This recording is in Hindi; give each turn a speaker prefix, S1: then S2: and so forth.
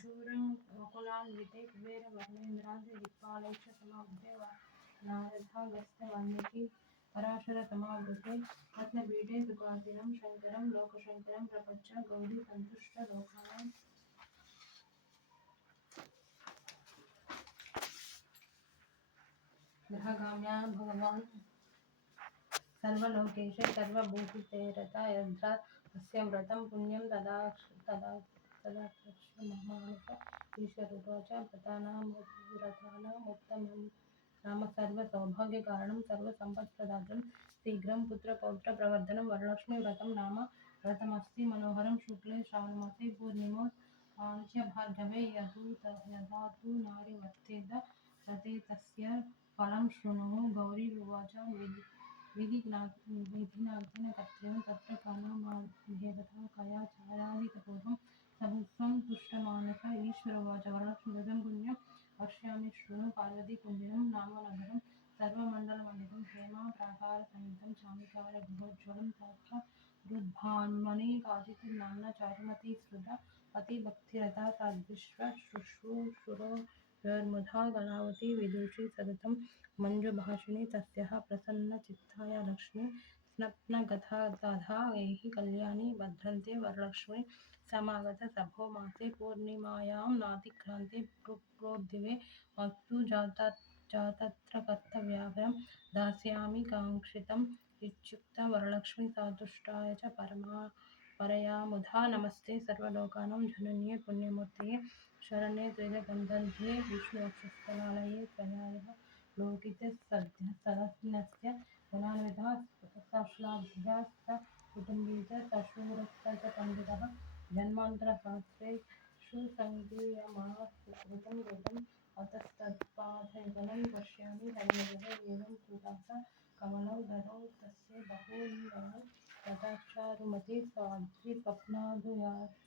S1: खजूरं वकुलान्विते कुबेरवर्णेन्द्राद्रिदिक्पालैः च समावृते वा नारदागस्त्य वाल्मीकि पराशरसमावृते रत्नपीठे सुखासीनं शङ्करं लोकशङ्करं प्रपञ्च गौरीसन्तुष्टलोकानां ग्रहगाम्या भगवान् सर्वलोकेश सर्वभूतितेरता यद्रा तस्य व्रतं पुण्यं तदा तदा तदा मानुष ईश्वरुवाच व्रतानामुत्तमं नाम सर्वसौभाग्यकारणं सर्वसम्पत्प्रदातं शीघ्रं पुत्रपौत्रप्रवर्धनं वरलक्ष्मीव्रतं नाम व्रतमस्ति मनोहरं शुक्ले श्रावणमासे पूर्णिमोऽन्त्य भार्गवे यदु यदा तु नारी वर्तेत व्रते तस्य फलं शृणु गौरी उवाच विधि विधिज्ञा विधिनाज्ञेन कर्तव्यं तत्र सभुत्वं तुष्टमानस ईश्वर उवाच वरलक्ष्मीव्रतं पुण्यं वक्ष्यामि शृणु पार्वतीकुञ्जं नाम नगरं सर्वमण्डलमण्डितं हेमा प्राकारसंयुतं चामिकारगृहोज्ज्वलं तत्र रुद्भान्मने काचित् नाम्ना चारुमती स्मृता पतिभक्तिरता ताद्विश्व शुश्रूषुरोर्मुधा कलावती विदुषी सततं मञ्जुभाषिणी तस्याः प्रसन्नचित्ताया लक्ष्मी स्नप्नगदा एहि कल्याणी भद्रन्ते वरलक्ष्मी समागतसभो मासे पूर्णिमायां नातिक्रान्ते प्रोद्दिवे अस्तु जातत्र कर्तव्याभरं दास्यामि काङ्क्षितम् वरलक्ष्मी सन्तुष्टाय च परमा, परया मुधा नमस्ते सर्वलोकानां जनन्ये पुण्यमूर्तये शरण्ये त्रिजगन्धन्ये विष्णुवक्षस्थलालये त्वयाः लोकिते सदस्य गुणान्वितः सश्लाघ्या सकुटुम्बी च सशूरः च पण्डितः जन्मान्तरसहस्रेषु सङ्गीयमानः घृतं अतस्तत्पादयुगलं पश्यामि हरिहरः एवं कृतास कमलौ ददौ तस्य बहूनि ततश्चारुमती साध्वी स्वप्नादुतायासु